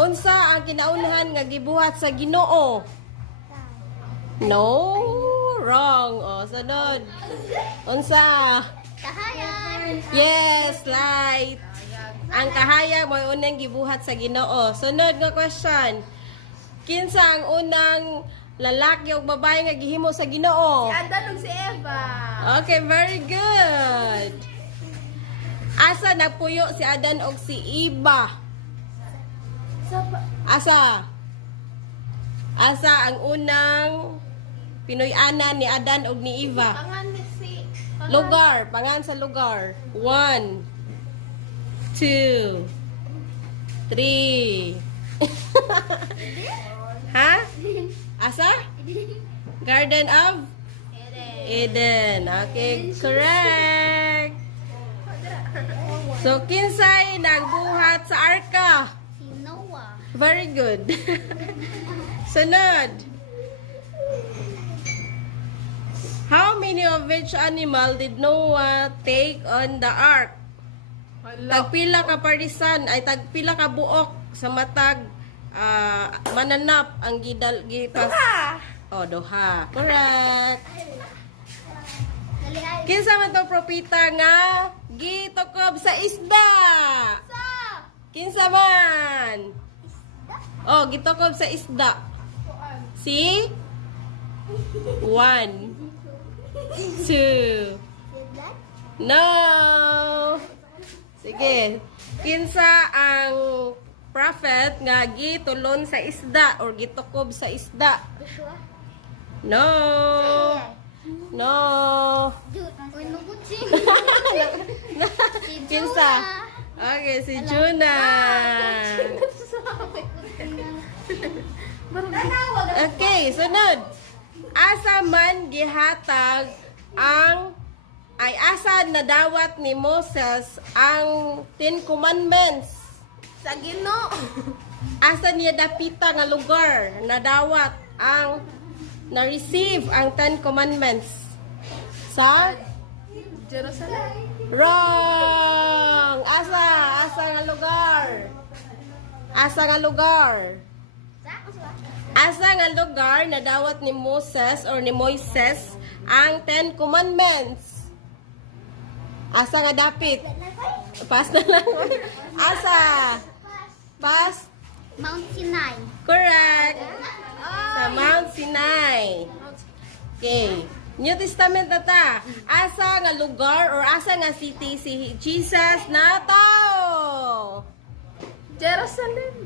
Unsa ang kinaunahan nga gibuhat sa Ginoo? No, wrong. O, sunod. Unsa? Kahayan. Yes, light. Ang kahayag mo unang gibuhat sa Ginoo. Sunod nga question. Kinsa ang unang lalaki o babae nga gihimo sa Ginoo? Si Adan ug si Eva. Okay, very good. Asa nagpuyo si Adan og si Eva? Asa? Asa ang unang pinuy-anan ni Adan og ni Eva? Pangan ni si Lugar, pangan sa lugar. 1, 2, 3. Ha? Asa? Garden of Eden. Okay, correct. So, kinsay nagbuhat sa arka? Si Noah. Very good. Sunod. How many of which animal did Noah take on the ark? Tagpila ka parisan ay tagpila ka buok sa matag mananap ang gipas. Oh, duha. Correct. Dali ay. Kinsa man to propita nga gitukob sa isda? Sa. Kinsa man? Oh, gitukob sa isda. Si 1 2. No. Sige. Kinsa ang prophet nga gitulon sa isda or gitukob sa isda? Joshua. No. No. Jude. Uy, nugot si. Si Kinsa? Okay, si Jonah. Okay, sunod. Asa man gihatag ang asa nadawat ni Moses ang 10 commandments? Sa Ginoo. Asa niya dapita nga lugar nadawat ang na-receive ang 10 commandments? Sa? Jerusalem. Wrong! Asa? Asa nga lugar? Asa nga lugar? Asa nga lugar na dawat ni Moses or ni Moises ang 10 commandments? Asa nga dapit? Pass na lang. Asa? Pass? Mount Sinai. Correct. Sa Mount Sinai. Okay. New Testament na ta. Asa nga lugar or asa nga city si Jesus na tao? Jerusalem.